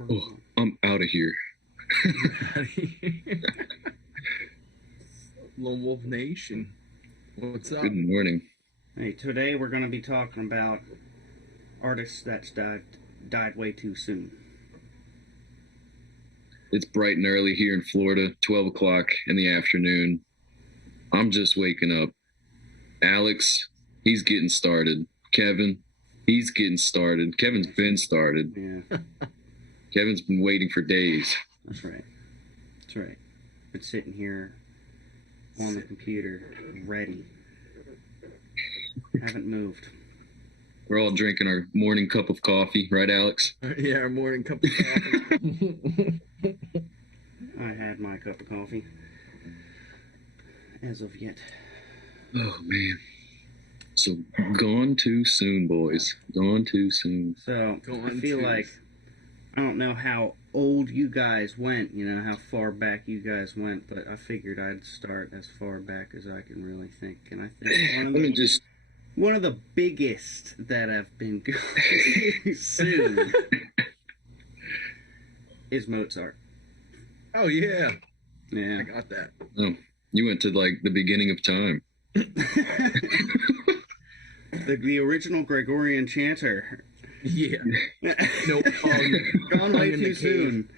Oh, I'm out of here. Lone Wolf Nation. What's up? Good morning. Hey, today we're going to be talking about artists that died way too soon. It's bright and early here in Florida, 12 o'clock in the afternoon. I'm just waking up. Alex, he's getting started. Kevin, he's getting started. Kevin's been started. Yeah. Kevin's been waiting for days. That's right. That's right. Been sitting here on the computer, ready. Haven't moved. We're all drinking our morning cup of coffee, right, Alex? Yeah, our morning cup of coffee. I had my cup of coffee. As of yet. Oh, man. So, gone too soon, boys. Gone too soon. So, I feel like, I don't know how old you guys went, you know, how far back you guys went, but I figured I'd start as far back as I can really think. And I think one of the biggest that I've been going soon is Mozart. Oh, yeah. Yeah. I got that. Oh, you went to, like, the beginning of time. the original Gregorian chanter. Yeah. No, gone way too soon.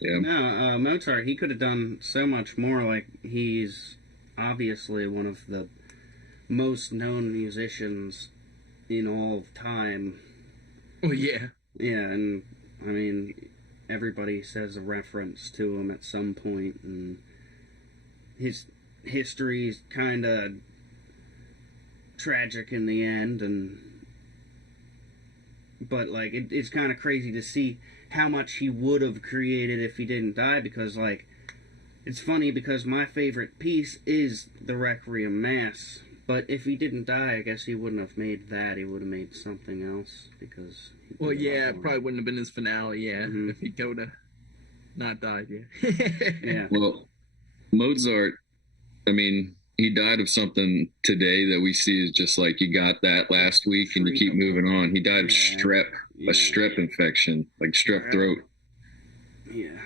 Yeah. No, Mozart, he could have done so much more. Like, he's obviously one of the most known musicians in all of time. Oh, yeah. Yeah, and, I mean, everybody says a reference to him at some point, and his history's kind of tragic in the end, but like it's kind of crazy to see how much he would have created if he didn't die, because like it's funny because my favorite piece is the Requiem Mass, but if he didn't die, I guess he wouldn't have made that. He would have made something else, because well, yeah, it probably wouldn't have been his finale, yeah, if he would have not died. Yeah. Well, Mozart, I mean, he died of something today that we see is just like you got that last week and you keep moving on. He died of strep, a strep infection, like strep throat. Yeah.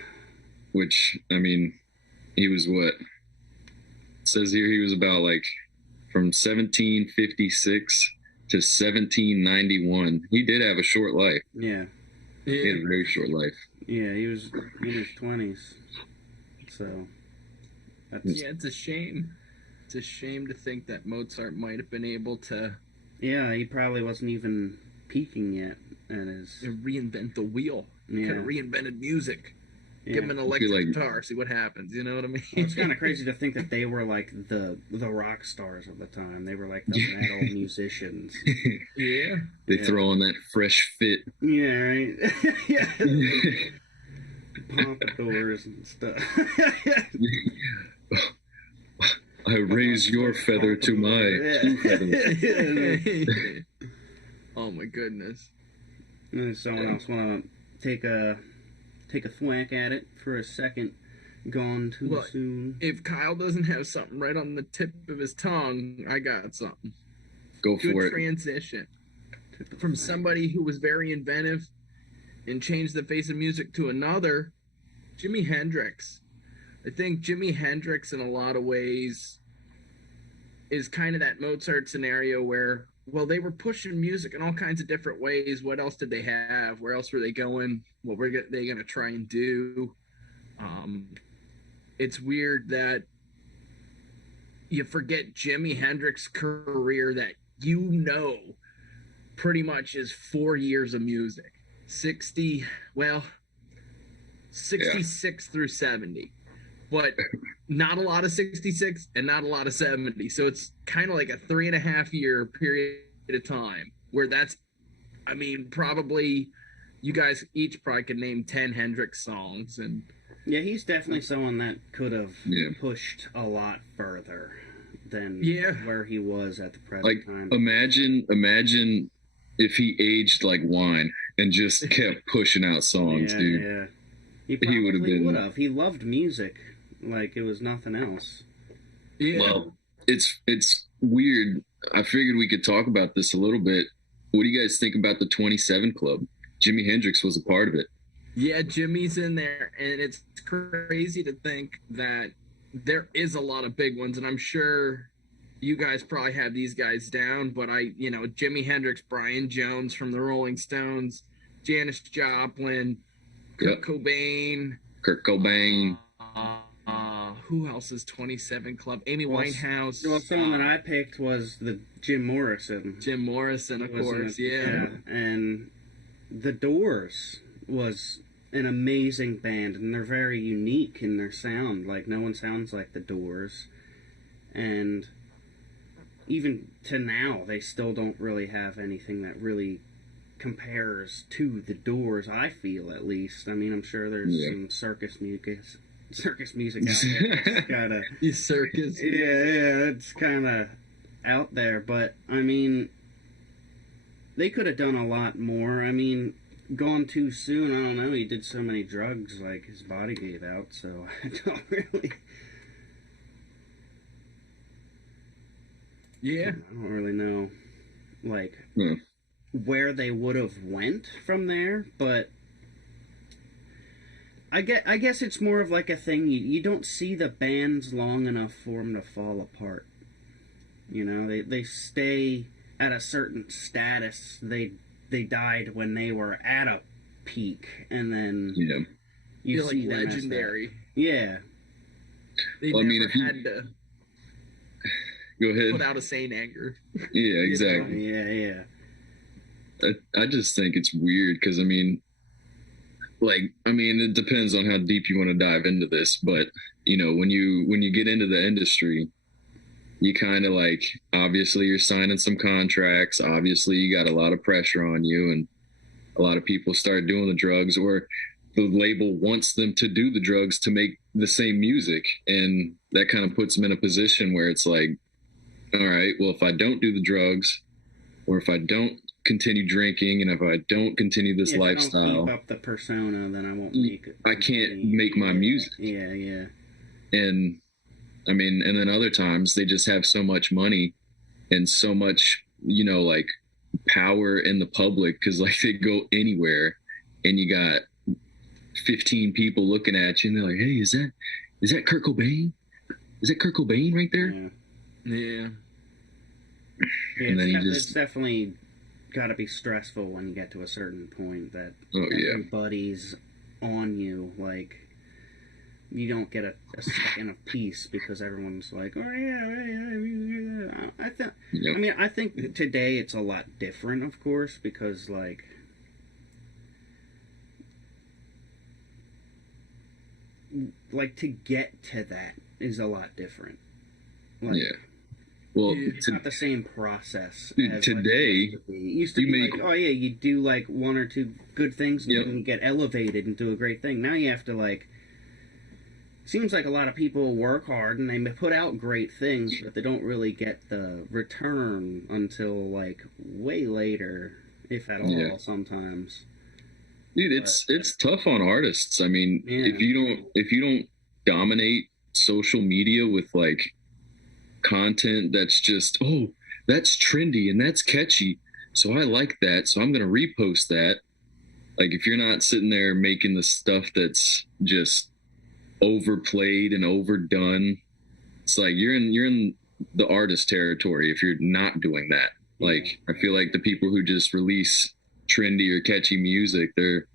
Which, I mean, he was what? It says here he was about like from 1756 to 1791. He did have a short life. Yeah. He had a very short life. Yeah, he was in his 20s. So, yeah, it's a shame. It's a shame to think that Mozart might have been able to... Yeah, he probably wasn't even peaking yet at his... Reinvent the wheel. Yeah. Could have reinvented music. Yeah. Give him an electric guitar, see what happens, you know what I mean? Well, it's kind of crazy to think that they were like the rock stars of the time. They were like the metal musicians. Yeah. They throw on that fresh fit. Yeah, right? Yeah. Pompadours and stuff. I raise your feather to my two feathers. Oh my goodness. And someone else want to take a thwack at it for a second? Gone too soon. If Kyle doesn't have something right on the tip of his tongue, I got something. Go for it. Good transition. From somebody who was very inventive and changed the face of music to another, Jimi Hendrix. I think Jimi Hendrix, in a lot of ways, is kind of that Mozart scenario where, well, they were pushing music in all kinds of different ways. What else did they have? Where else were they going? What were they going to try and do? It's weird that you forget Jimi Hendrix's career that pretty much is 4 years of music. 66 through 70. But not a lot of 66 and not a lot of 70. So it's kind of like a 3.5 year period of time where that's, I mean, probably you guys each probably could name 10 Hendrix songs. And yeah, he's definitely someone that could have pushed a lot further than where he was at the present time. Imagine if he aged like wine and just kept pushing out songs, dude. Yeah. He would have. He loved music like it was nothing else. Yeah. Well, it's weird. I figured we could talk about this a little bit. What do you guys think about the 27 Club? Jimi Hendrix was a part of it. Yeah, Jimmy's in there, and it's crazy to think that there is a lot of big ones, and I'm sure you guys probably have these guys down, but Jimi Hendrix, Brian Jones from the Rolling Stones, Janis Joplin, Kurt Cobain. Who else is 27 Club? Amy Winehouse. Well, someone that I picked was Jim Morrison. Jim Morrison, of course, yeah. And The Doors was an amazing band, and they're very unique in their sound. Like, no one sounds like The Doors. And even to now, they still don't really have anything that really compares to The Doors, I feel, at least. I mean, I'm sure there's some circus music out there. It's kinda, circus. Yeah, it's kind of out there. But, I mean, they could have done a lot more. I mean, gone too soon, I don't know. He did so many drugs, like, his body gave out, so I don't really... Yeah. I don't really know, like, where they would have went from there, but I guess it's more of like a thing, you don't see the bands long enough for them to fall apart. You know, they stay at a certain status. They died when they were at a peak, and then you see like legendary. Yeah. They never had to go ahead. Put out a sane anger. Yeah, exactly. Yeah. I just think it's weird because it depends on how deep you want to dive into this, but when you get into the industry, you kind of like, obviously you're signing some contracts, obviously you got a lot of pressure on you, and a lot of people start doing the drugs, or the label wants them to do the drugs to make the same music, and that kind of puts them in a position where it's like, all right, well, if I don't do the drugs, or if I don't continue drinking, and if I don't continue this lifestyle, if I don't keep up the persona, then I won't make it. I can't make my music. Yeah. And and then other times they just have so much money and so much, like, power in the public, because like they go anywhere, and you got 15 people looking at you, and they're like, hey, is that Kurt Cobain? Is that Kurt Cobain right there? Yeah. And then it's definitely got to be stressful when you get to a certain point that everybody's on you. Like, you don't get a second of peace because everyone's like, oh yeah. I think today it's a lot different, of course, because like to get to that is a lot different. Like, well, it's not the same process. As today, it used to be like, you do like one or two good things and you get elevated and do a great thing. Now you have to like. Seems like a lot of people work hard and they put out great things, but they don't really get the return until like way later, if at all. Sometimes. Dude, it's tough on artists. I mean, if you don't dominate social media with like content that's just, oh, that's trendy and that's catchy, so I like that, so I'm gonna repost that. Like, if you're not sitting there making the stuff that's just overplayed and overdone, it's like you're in the artist territory if you're not doing that. Like, I feel like the people who just release trendy or catchy music, they're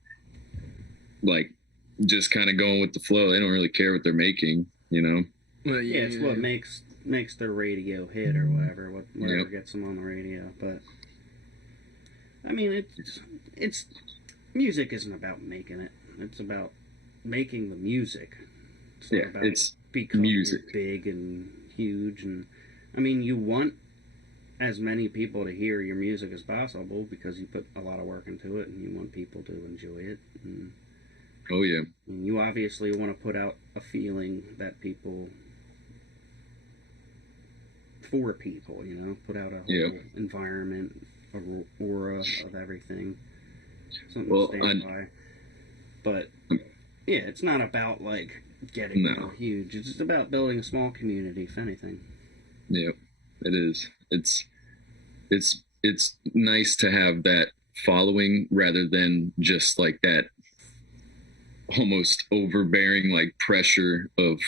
like just kind of going with the flow. They don't really care what they're making, Well, it's what makes their radio hit or whatever gets them on the radio. But I mean, it's music isn't about making it. It's about making the music. It's not about becoming music big and huge. And I mean, you want as many people to hear your music as possible because you put a lot of work into it, and you want people to enjoy it. And, and you obviously want to put out a feeling that people. For people, put out a whole environment, a aura of everything, something to stand by. But it's not about like getting huge. It's just about building a small community, if anything. Yeah, it is. It's nice to have that following rather than just like that almost overbearing like pressure of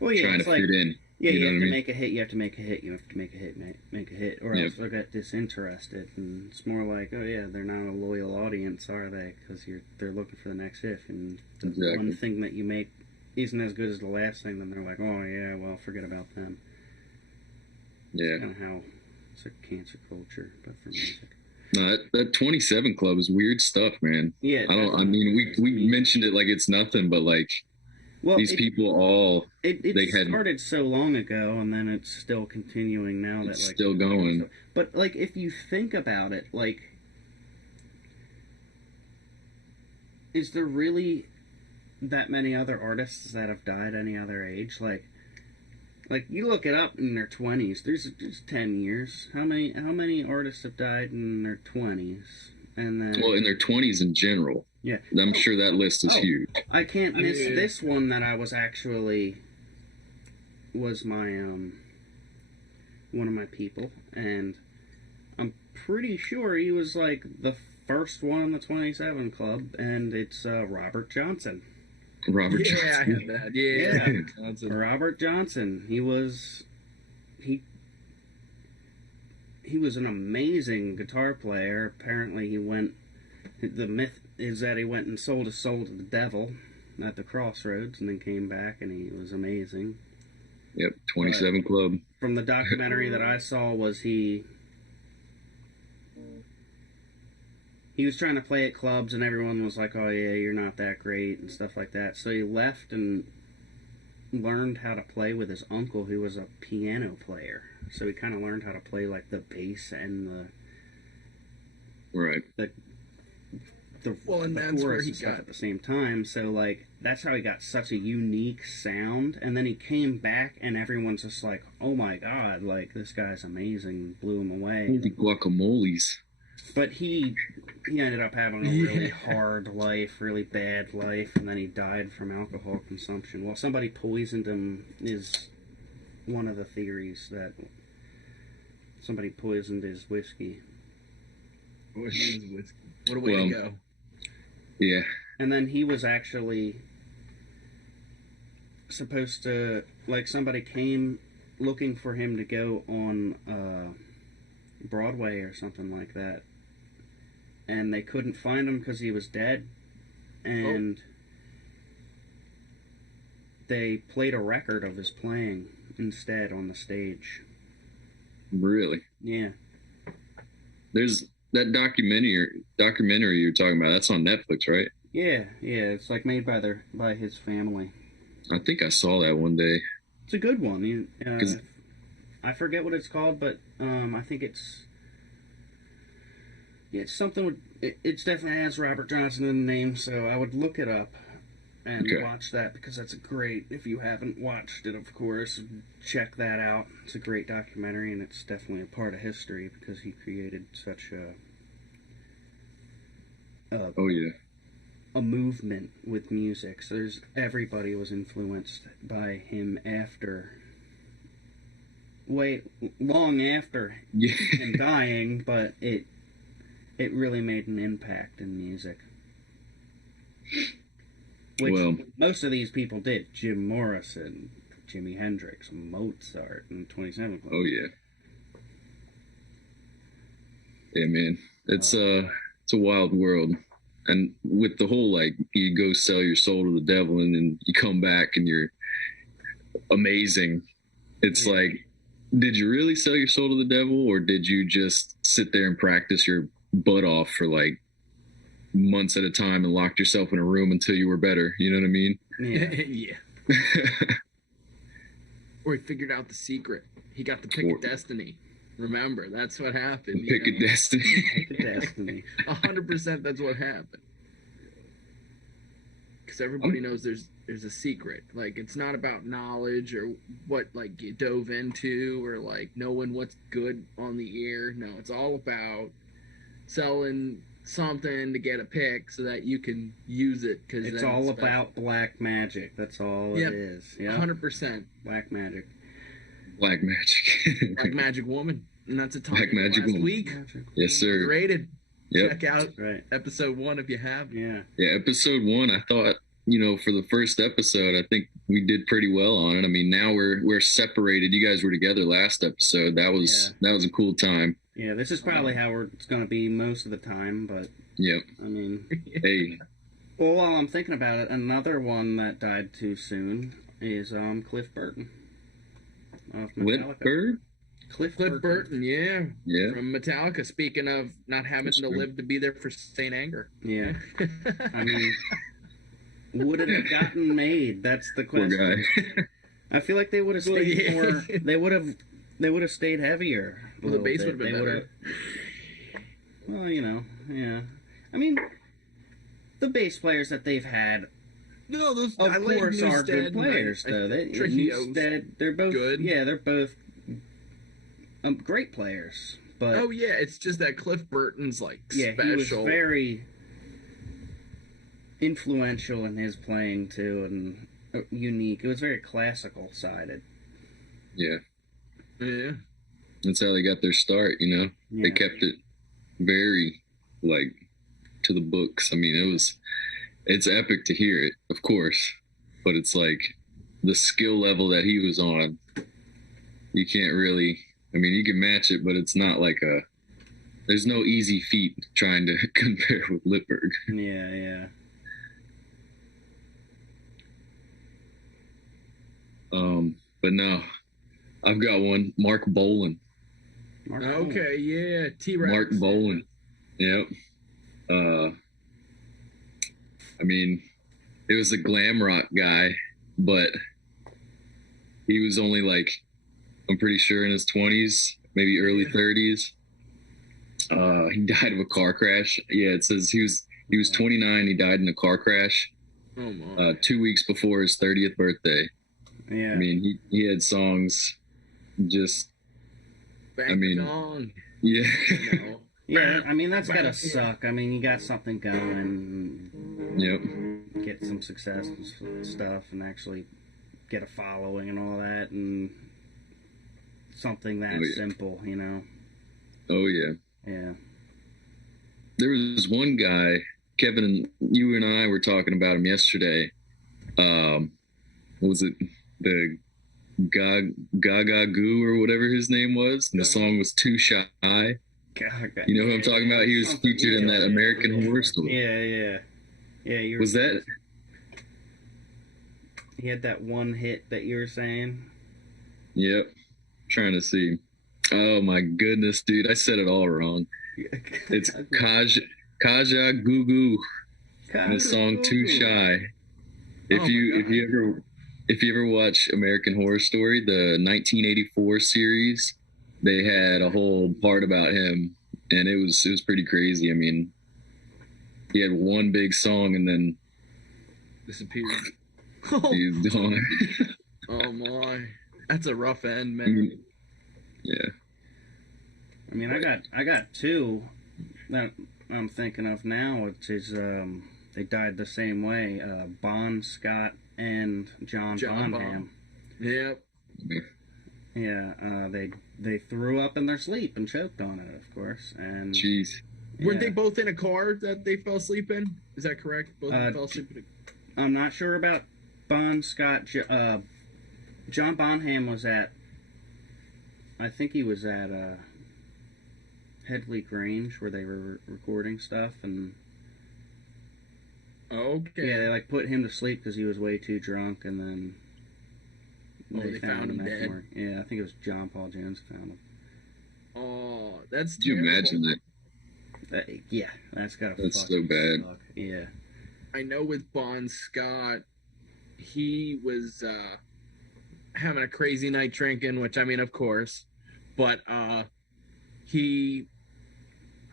trying to fit in. Yeah, you have to make a hit, you have to make a hit, you have to make a hit, make a hit, or else they'll get disinterested. And it's more like, oh yeah, they're not a loyal audience, are they? Because they're looking for the next hit, and the one thing that you make isn't as good as the last thing, then they're like, oh yeah, well, forget about them. Yeah. It's kind of how it's a cancer culture, but for music. No, that 27 Club is weird stuff, man. Yeah. I mean, we mentioned it like it's nothing, but like, well, these people all it started so long ago, and then it's still continuing now. It's that like still going. But like, if you think about it, like, is there really that many other artists that have died any other age? Like you look it up in their 20s. There's 10 years. How many artists have died in their 20s? And then, well, in their 20s in general. Yeah. I'm sure that list is huge. I can't miss this one that I was my one of my people, and I'm pretty sure he was like the first one on the 27 Club, and it's Robert Johnson. Robert Johnson. Yeah, I had that. Yeah. Johnson. Robert Johnson. He was an amazing guitar player. Apparently the myth is that he went and sold his soul to the devil at the crossroads and then came back, and he was amazing. Yep, 27 Club. From the documentary that I saw, was he was trying to play at clubs, and everyone was like, oh yeah, you're not that great and stuff like that. So he left and learned how to play with his uncle, who was a piano player. So he kind of learned how to play like the bass and the and that's where he got at the same time. So like, that's how he got such a unique sound. And then he came back, and everyone's just like, oh my god, like, this guy's amazing. Blew him away. Holy guacamoles. But he ended up having a really hard life, really bad life, and then he died from alcohol consumption. Well, somebody poisoned him is one of the theories, that somebody poisoned his whiskey. What a way to go. Yeah. And then he was actually supposed to, like, somebody came looking for him to go on Broadway or something like that, and they couldn't find him because he was dead, and they played a record of his playing instead on the stage. Really? Yeah. There's that documentary you're talking about. That's on Netflix, right? Yeah. It's like made by his family. I think I saw that one day. It's a good one. I forget what it's called, but I think it's something with it's definitely has Robert Johnson in the name, so I would look it up and watch that, because that's great. If you haven't watched it, of course, check that out. It's a great documentary, and it's definitely a part of history, because he created such a movement with music. So everybody was influenced by him long after him dying, but it really made an impact in music. Which most of these people did. Jim Morrison, Jimi Hendrix, Mozart, and 27 Club. Oh yeah. Yeah, man. It's a wild world. And with the whole, like, you go sell your soul to the devil and then you come back and you're amazing. It's like, did you really sell your soul to the devil, or did you just sit there and practice your butt off for like months at a time and locked yourself in a room until you were better? You know what I mean? Yeah. Or he figured out the secret. He got the pick of destiny. Remember, that's what happened. Pick of destiny. Pick of destiny. 100% that's what happened. Because everybody knows there's a secret. Like, it's not about knowledge or what, like, you dove into, or like knowing what's good on the ear. No, it's all about selling something to get a pick so that you can use it. Cause it's all about black magic. That's all it is. Yeah, 100%. Black magic. Black magic. Black magic woman. And that's a topic Black magic last woman. week. Yes, sir. Rated. Yep. Check out Right. episode 1 if you have. Yeah. Yeah, episode 1, I thought, for the first episode, I think we did pretty well on it. I mean, now we're separated. You guys were together last episode. That was a cool time. Yeah, this is probably how it's going to be most of the time, but Yep. I mean, Hey, well, while I'm thinking about it, another one that died too soon is Cliff Burton of Metallica. Whitbird? Cliff Burton, yeah. Yeah. From Metallica, speaking of not having to live to be there for Saint Anger. Yeah. I mean, would it have gotten made? That's the Poor question. guy. I feel like they would have stayed more. They would have stayed heavier. Well, the bass would have been They better. Well, yeah. I mean, the bass players that they've had, No, those of I like course, are good Newstead, players. and Though Trujillo's Newstead, they're both good. Yeah, they're both great players. But Oh yeah, it's just that Cliff Burton's like yeah, special. he was very influential in his playing too, and unique. It was very classical sided. Yeah. Yeah. That's how they got their start, Yeah. They kept it very, to the books. I mean, it's epic to hear it, of course, but it's like the skill level that he was on, you can't really, I mean, you can match it, but it's not like there's no easy feat trying to compare with Lippberg. Yeah. But no, I've got one, Mark Bolan. Okay, yeah, T-Rex. Mark Bolan. Yep. I mean, it was a glam rock guy, but he was only I'm pretty sure in his 20s, maybe early 30s. He died of a car crash. Yeah, it says he was 29. He died in a car crash Oh my. 2 weeks before his 30th birthday. Yeah. I mean, he had songs just, Back I mean- dong, yeah. you know. Yeah, I mean, that's gotta suck. I mean, you got something going, Yep. get some success and stuff, and actually get a following and all that, and something that Oh, yeah. simple, Oh, yeah. Yeah. There was one guy, Kevin, and you and I were talking about him yesterday. What was it? The Gaga Goo or whatever his name was. And the song was Too Shy. You know who I'm talking about? He was featured in that American Horror Story. Yeah. Yeah, Was that? He had that one hit that you were saying. Yep. Trying to see. Oh my goodness, dude. I said it all wrong. It's Kaja Goo Goo. And the song Too Shy. If you ever watch American Horror Story, the 1984 series, they had a whole part about him, and it was pretty crazy. I mean, he had one big song and then Disappeared. he's gone. Oh my. That's a rough end, man. Yeah. I mean, I got two that I'm thinking of now, which is they died the same way. Bon Scott and John Bonham. Yep. Yeah, they threw up in their sleep and choked on it, of course. And Jeez. Weren't they both in a car that they fell asleep in? Is that correct? Both of them fell asleep in I'm not sure about Bon Scott. John Bonham was at. I think he was at Headley Grange where they were recording stuff, and Okay. yeah, they put him to sleep because he was way too drunk, and then they found him dead. afterward. Yeah, I think it was John Paul Jones who found him. Oh, that's Could you terrible. imagine that? Yeah, that's gotta. That's fucking so bad. suck. Yeah. I know with Bon Scott, he was having a crazy night drinking, which I mean, of course, but he,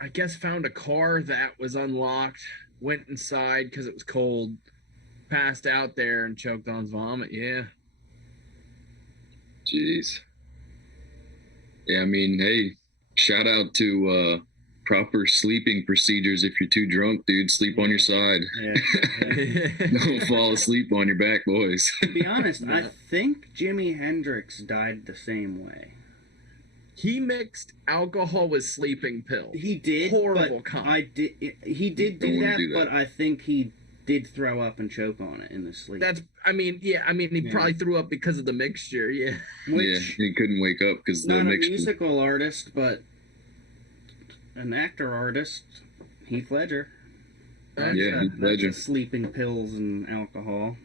I guess, found a car that was unlocked, went inside because it was cold, passed out there, and choked on his vomit. Yeah. Jeez. Yeah, I mean, hey, shout out to proper sleeping procedures. If you're too drunk, dude, sleep on your side. Yeah. Don't fall asleep on your back, boys. To be honest, I think Jimi Hendrix died the same way. He mixed alcohol with sleeping pills. He did. Horrible but comp. He did Don't do wanna that, do that. but I think he did throw up and choke on it in his sleep. He probably threw up because of the mixture. Yeah. Which, he couldn't wake up because the not a mixture. musical artist, but an actor artist, Heath Ledger. Heath Ledger. That's sleeping pills and alcohol.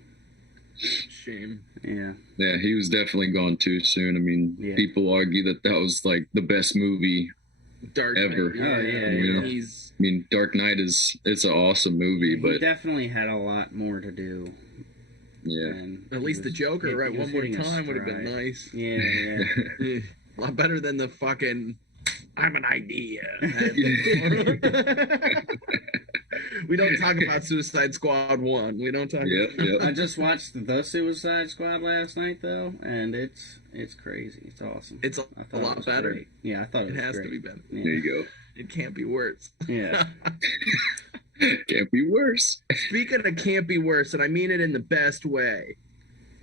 Shame. Yeah. Yeah, he was definitely gone too soon. I mean, people argue that was like the best movie Dark ever. Knight, Oh yeah. He's. I mean, Dark Knight it's an awesome movie, He but definitely had a lot more to do. yeah, And At least the Joker, right? One more time would have been nice. Yeah. A lot better than the fucking. I'm an idea. We don't talk about Suicide Squad 1. We don't talk. Yep. I just watched The Suicide Squad last night though, and it's crazy. It's awesome. It's I a thought it lot was better. great. Yeah, I thought it was has great. to be better. Yeah. There you It can't be worse. Yeah. go. Can't be worse. Speaking of can't be worse, and I mean it in the best way.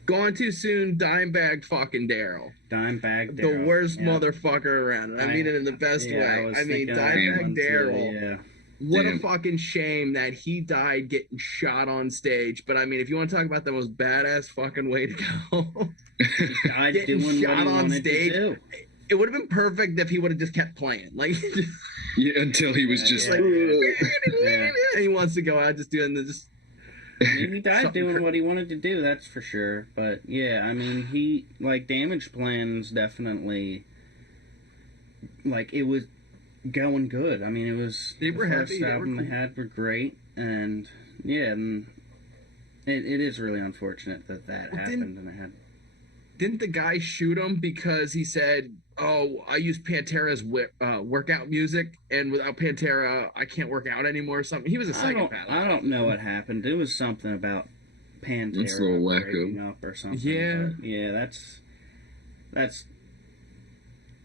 Gone too soon, Dimebag fucking Daryl. Dimebag The Daryl. worst Yeah. motherfucker around. And I mean it in the best way. I mean, Dimebag Daryl. Yeah. What Damn. a fucking shame that he died getting shot on stage. But I mean, if you want to talk about the most badass fucking way to go, Died getting doing shot what he on wanted stage. to do. It would have been perfect if he would have just kept playing. Like, Yeah, until he was just like, Yeah. he wants to go out just doing the just. I mean, he died Something doing what he wanted to do, that's for sure. But yeah, I mean, he, like, Damage Plan's definitely, like, it was going good. I mean, it was They were the happy, first they were album cool. they had were great, and yeah, and it is really unfortunate that Well, happened, and it had. Didn't the guy shoot him because he said, "Oh, I use Pantera's workout music, and without Pantera, I can't work out anymore"? Or something. He was a psychopath. I don't know what happened. It was something about That's a Pantera little wacko. breaking up or something. Yeah. but yeah,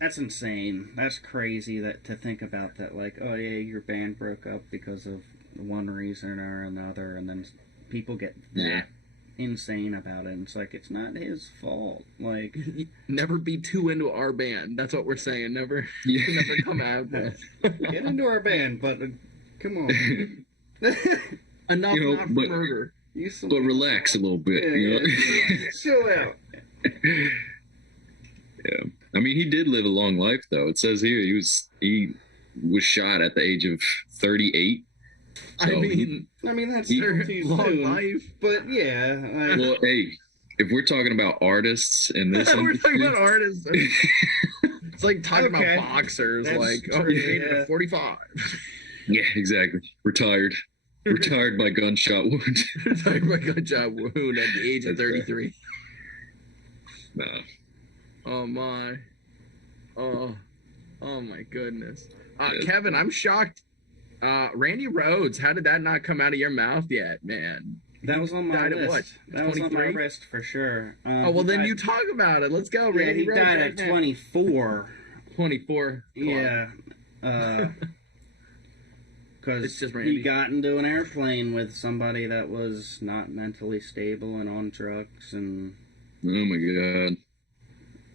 that's insane. That's crazy that to think about that. Like, oh yeah, your band broke up because of one reason or another, and then people get that Yeah. insane about it. And it's like, it's not his fault. Like, Never be too into our band. That's what we're saying. Never, Yeah. never come out. get into our band, but come on. Enough, You know, not for but- murder. Use some- but relax a little bit, you know. Chill out. Yeah, I mean, he did live a long life, though. It says here he was shot at the age of 38. I So, mean, that's their too long soon. life. But yeah, like, well, hey, if we're talking about artists in this, We're talking industry, about artists. It's like talking Okay. about boxers. That's Like, true, oh, you made it yeah. at 45. yeah, exactly. Retired by gunshot wound. Talking about good job wound at the age of That's right. 33. Nah, Oh my. Oh my goodness. Yeah. Kevin, I'm shocked. Randy Rhoads, how did that not come out of your mouth yet, man? that was on my died at list. what, That was on my 23? list for sure. Oh, well, he then died- you talk about it. Let's go, Yeah, Randy he Rhoads. died right at now. 24. 24. Yeah. It's Because just Randy. he got into an airplane with somebody that was not mentally stable and on drugs, and oh my god.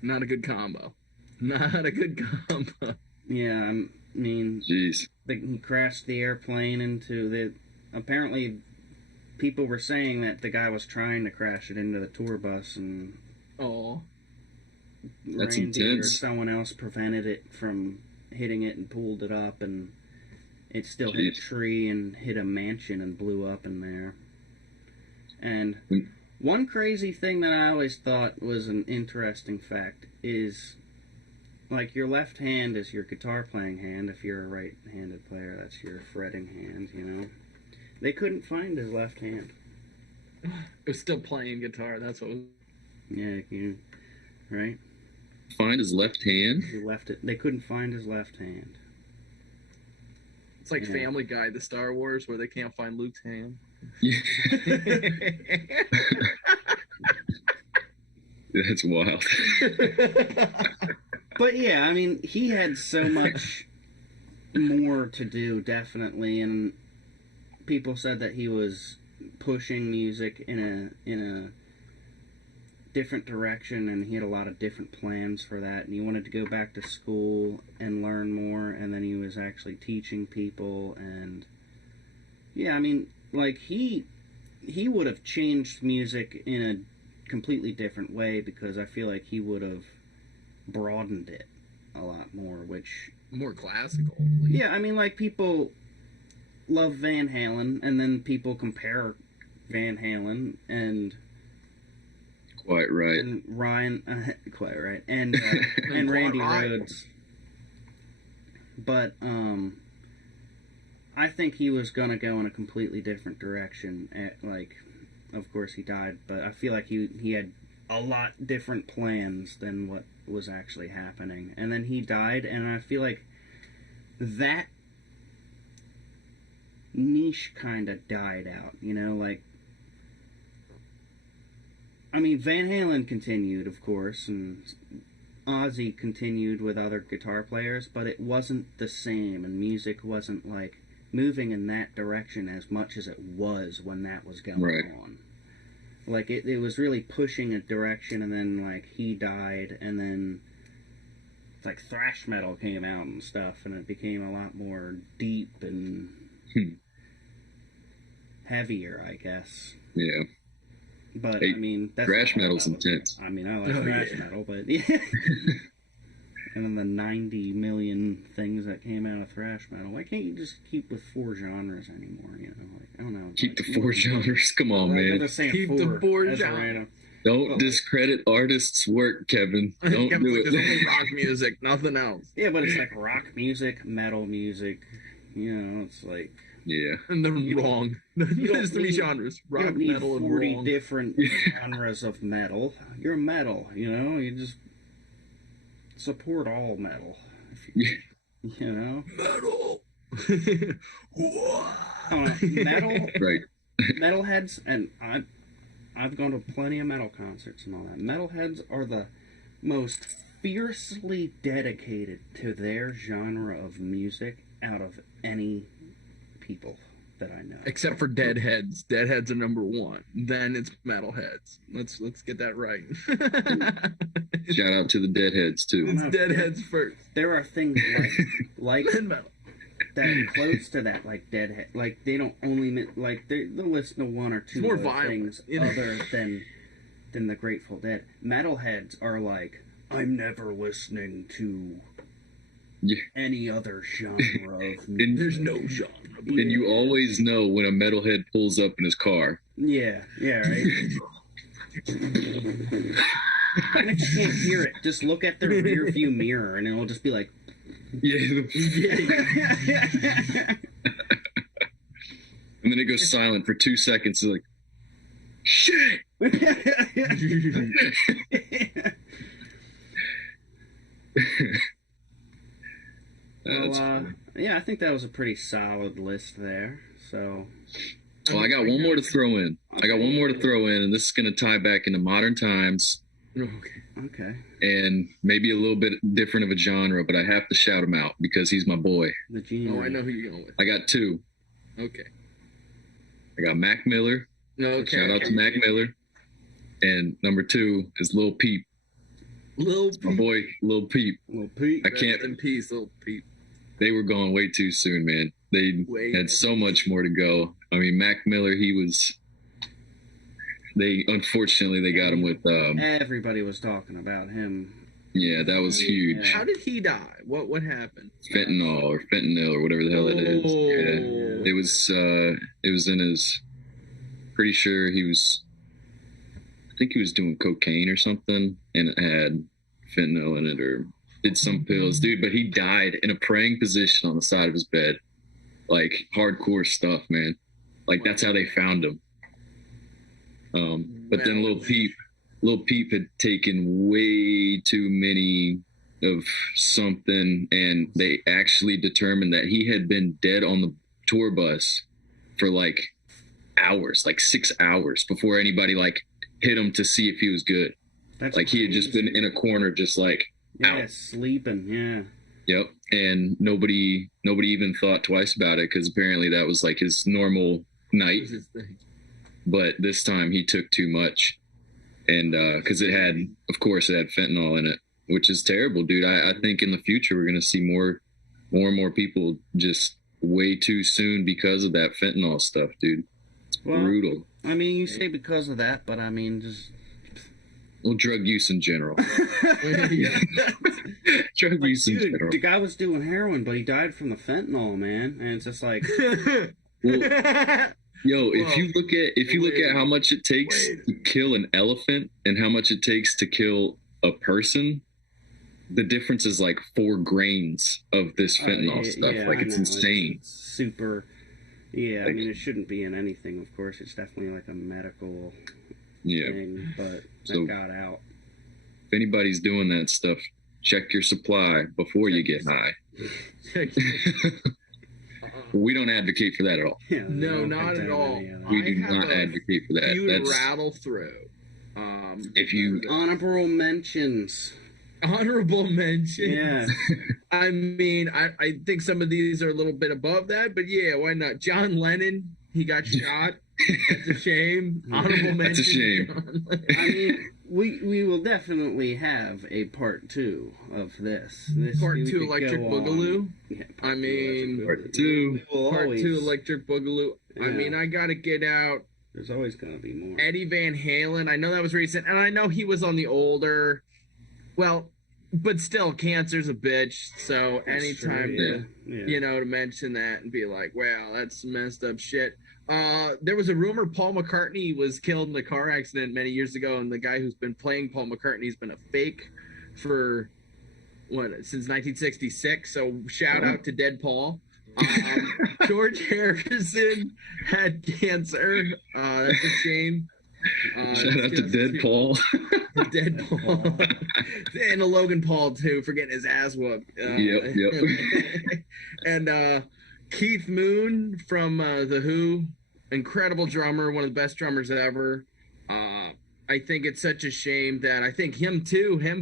Not a good combo. Not a good combo. yeah, I mean, Jeez. he crashed the airplane into the. Apparently, people were saying that the guy was trying to crash it into the tour bus, and Oh. That's Randy or intense. someone else prevented it from hitting it and pulled it up, and it still hit a Jeez. tree and hit a mansion and blew up in there. And Mm. one crazy thing that I always thought was an interesting fact is, like, your left hand is your guitar playing hand. If you're a right-handed player, that's your fretting hand, you know. They couldn't find his left hand. It was still playing guitar. That's what was. Yeah, right? Find his left hand. He left it. They couldn't find his left hand. It's like Yeah. Family Guy, the Star Wars, where they can't find Luke's hand. Yeah. That's wild. But yeah, I mean, he had so much more to do, definitely, and people said that he was pushing music in a different direction, and he had a lot of different plans for that, and he wanted to go back to school and learn more, and then he was actually teaching people, and yeah, I mean, like, he would have changed music in a completely different way, because I feel like he would have broadened it a lot more, which... More classical. Yeah, I mean, like, people love Van Halen, and then people compare Van Halen and... Quite right. And Ryan, quite right, and Randy Rhoads. But I think he was gonna go in a completely different direction. Like, of course he died, but I feel like he had a lot different plans than what was actually happening. And then he died, and I feel like that niche kind of died out. You know, like. I mean, Van Halen continued, of course, and Ozzy continued with other guitar players, but it wasn't the same, and music wasn't, like, moving in that direction as much as it was when that was going on. Like, it was really pushing a direction, and then, like, he died, and then, like, thrash metal came out and stuff, and it became a lot more deep and heavier, I guess. Yeah. But, hey, I mean... that's thrash metal's intense. I mean, I like thrash metal, but... Yeah. And then the 90 million things that came out of thrash metal. Why can't you just keep with 4 genres anymore, you know? Like, I don't know. Keep the 4 genres. Come on, man. Keep the 4 genres. Don't discredit artists' work, Kevin. Don't do it. There's only rock music, nothing else. Yeah, but it's like rock music, metal music. You know, it's like... Yeah. And they're wrong. There's 3 genres. Rock, you don't need metal, 40 and different genres of metal. You're metal, you know? You just support all metal. You know? Metal! Metal... Right. Metalheads, and I've gone to plenty of metal concerts and all that. Metalheads are the most fiercely dedicated to their genre of music out of any people that I know. Except for Deadheads. Deadheads are number 1. Then it's Metalheads. Let's get that right. Shout out to the Deadheads too. It's Deadheads first. There are things like that are close to that, like Deadhead. Like they don't only like they'll listen to 1 or 2 other things other than the Grateful Dead. Metalheads are like, I'm never listening to any other genre of music. There's no genre. And you always know when a metalhead pulls up in his car. Yeah, right? And if you can't hear it, just look at their rear view mirror and it'll just be like... Yeah. And then it goes silent for 2 seconds. It's like, shit! Yeah, I think that was a pretty solid list there. So, well, I got one more to throw in. And this is going to tie back into modern times. Okay. And maybe a little bit different of a genre, but I have to shout him out because he's my boy. Oh, I know who you're going with. I got 2. Okay. I got Mac Miller. Okay. Shout out to Mac Miller. And number 2 is Lil Peep. My boy, Lil Peep. Lil Peep. I can't. In peace, Lil Peep. They were going way too soon, man. They had so much more to go. I mean, Mac Miller, unfortunately they got him with everybody was talking about him. Yeah, that was huge. How did he die? What happened? Fentanyl or whatever the hell it is. Yeah. It was in his, pretty sure I think he was doing cocaine or something, and it had fentanyl in it, or did some pills, dude. But he died in a praying position on the side of his bed, like hardcore stuff, man. Like that's how they found him. But then Lil Peep had taken way too many of something, and they actually determined that he had been dead on the tour bus for like hours, like 6 hours before anybody like hit him to see if he was good. That's like crazy. He had just been in a corner, just like out. Sleeping. Yeah. Yep. And nobody even thought twice about it, because apparently that was like his normal night. But this time he took too much. and because it had fentanyl in it, which is terrible, dude. I think in the future we're gonna see more and more people just way too soon because of that fentanyl stuff, dude. It's brutal. I mean, you say because of that, but I mean, just drug use in general. Drug use in general. The guy was doing heroin, but he died from the fentanyl, man. And it's just like, if you look at how much it takes to kill an elephant and how much it takes to kill a person, the difference is like 4 grains of this fentanyl stuff. Like, it's insane. It's super. Yeah, I mean, it shouldn't be in anything, of course. It's definitely like a medical thing, but that got out. If anybody's doing that stuff, check your supply before you get high. We don't advocate for that at all. Yeah, no, not at all. We do not advocate for that. That's rattle through. If you honorable mentions. Yeah. I mean, I think some of these are a little bit above that, but yeah, why not? John Lennon, he got shot. That's a shame. Honorable mention. That's a shame. I mean, we will definitely have a part 2 of this. Part 2 Electric Boogaloo. Yeah, I mean, part 2 Electric Boogaloo. Yeah. I mean, I gotta get out. There's always gonna be more. Eddie Van Halen. I know that was recent, and I know he was on the older. Well, but still, cancer's a bitch. So anytime to mention that and be like, "Wow, that's messed up shit." There was a rumor Paul McCartney was killed in a car accident many years ago, and the guy who's been playing Paul McCartney's been a fake for since 1966. So shout out to Dead Paul. George Harrison had cancer. That's a shame. Shout out to Dead Paul. Dead Paul. And to Logan Paul, too, for getting his ass whooped. Yep. And Keith Moon from The Who, incredible drummer, one of the best drummers ever. I think it's such a shame that I think him,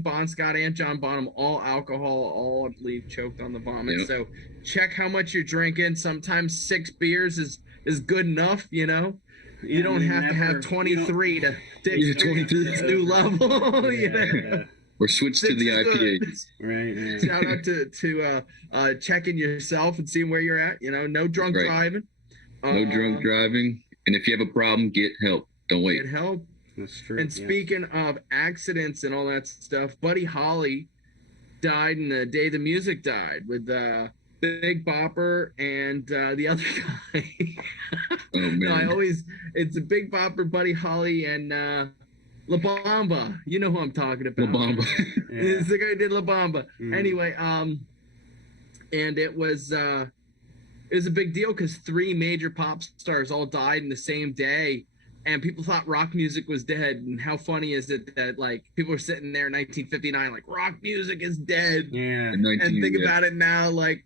Bon Scott, and John Bonham, all alcohol, all I believe choked on the vomit. Yep. So check how much you're drinking. Sometimes 6 beers is good enough, you know? You don't have to have 23 to take 23 this new level. Or switch to the IPAs. Right. Shout out to checking yourself and seeing where you're at. You know, no drunk driving. No drunk driving. And if you have a problem, get help. Don't wait. Get help. That's true. And speaking of accidents and all that stuff, Buddy Holly died in the day the music died with Big Bopper and the other guy. Oh man! No, it's a Big Bopper, Buddy Holly, and La Bamba. You know who I'm talking about. La Bamba. It's the guy who did La Bamba. Anyway, and it was a big deal because 3 major pop stars all died in the same day. And people thought rock music was dead. And how funny is it that, like, people were sitting there in 1959 like, rock music is dead. Yeah. And think about it now, like,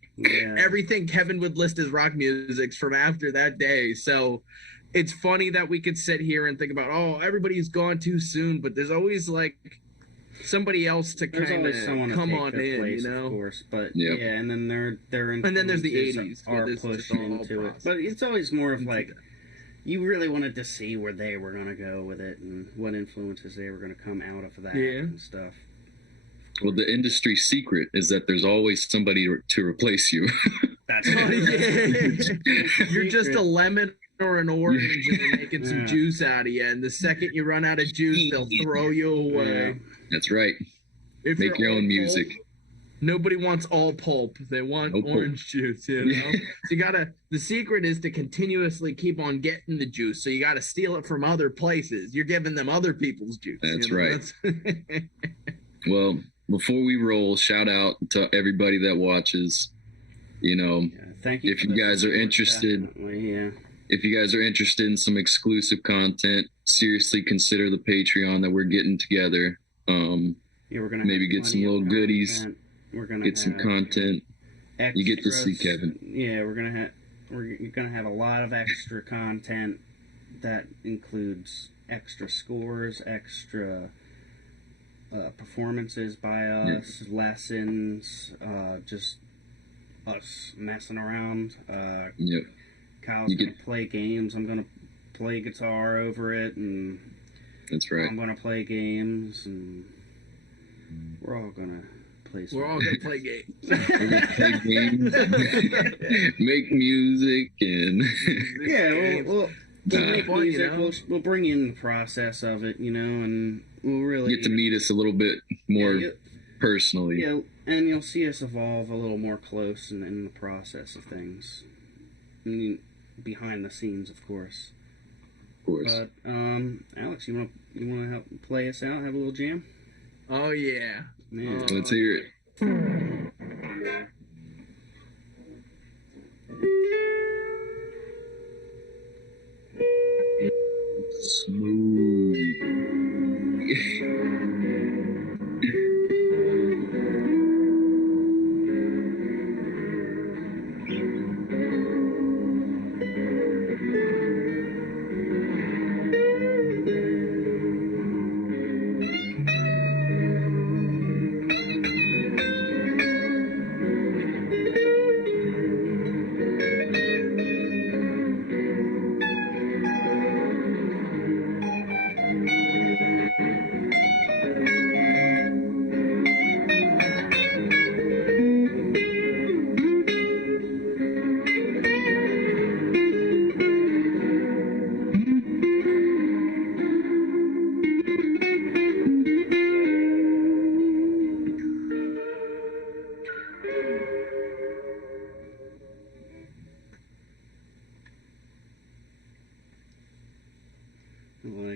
everything Kevin would list as rock music's from after that day. So it's funny that we could sit here and think about, oh, everybody's gone too soon. But there's always, like, somebody else to kind of come on in, place, you know? Of course. But, and then they're and then there's the 80s. Are pushing into it. But it's always more of, like, you really wanted to see where they were going to go with it and what influences they were going to come out of that and stuff. Well, the industry secret is that there's always somebody to replace you. That's You're just a lemon or an orange and they're making some juice out of you. And the second you run out of juice, they'll throw you away. That's right. Make your own music. Nobody wants all pulp. They want orange juice, you know? So the secret is to continuously keep on getting the juice. So you got to steal it from other places. You're giving them other people's juice. That's right. Well, before we roll, shout out to everybody that watches. You know, thank you. If you guys are interested, if you guys are interested in some exclusive content, seriously consider the Patreon that we're getting together. We're gonna maybe get some little goodies. We're gonna get some content. Extras. You get to see Kevin. Yeah, we're gonna have a lot of extra content that includes extra scores, extra performances by us, lessons, just us messing around. Kyle's gonna play games. I'm gonna play guitar over it, and That's right. I'm gonna play games, and we're all gonna play. We're all gonna play games. We're gonna play games, make music, and yeah, we'll make fun, music. you know? We'll bring you in the process of it, you know, and we'll really get to meet us a little bit more personally. Yeah, and you'll see us evolve a little more close in the process of things. I mean, behind the scenes, of course. Of course. But Alex, you wanna help play us out? Have a little jam? Oh yeah. Yeah. Let's hear it. Smooth.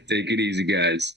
Take it easy, guys.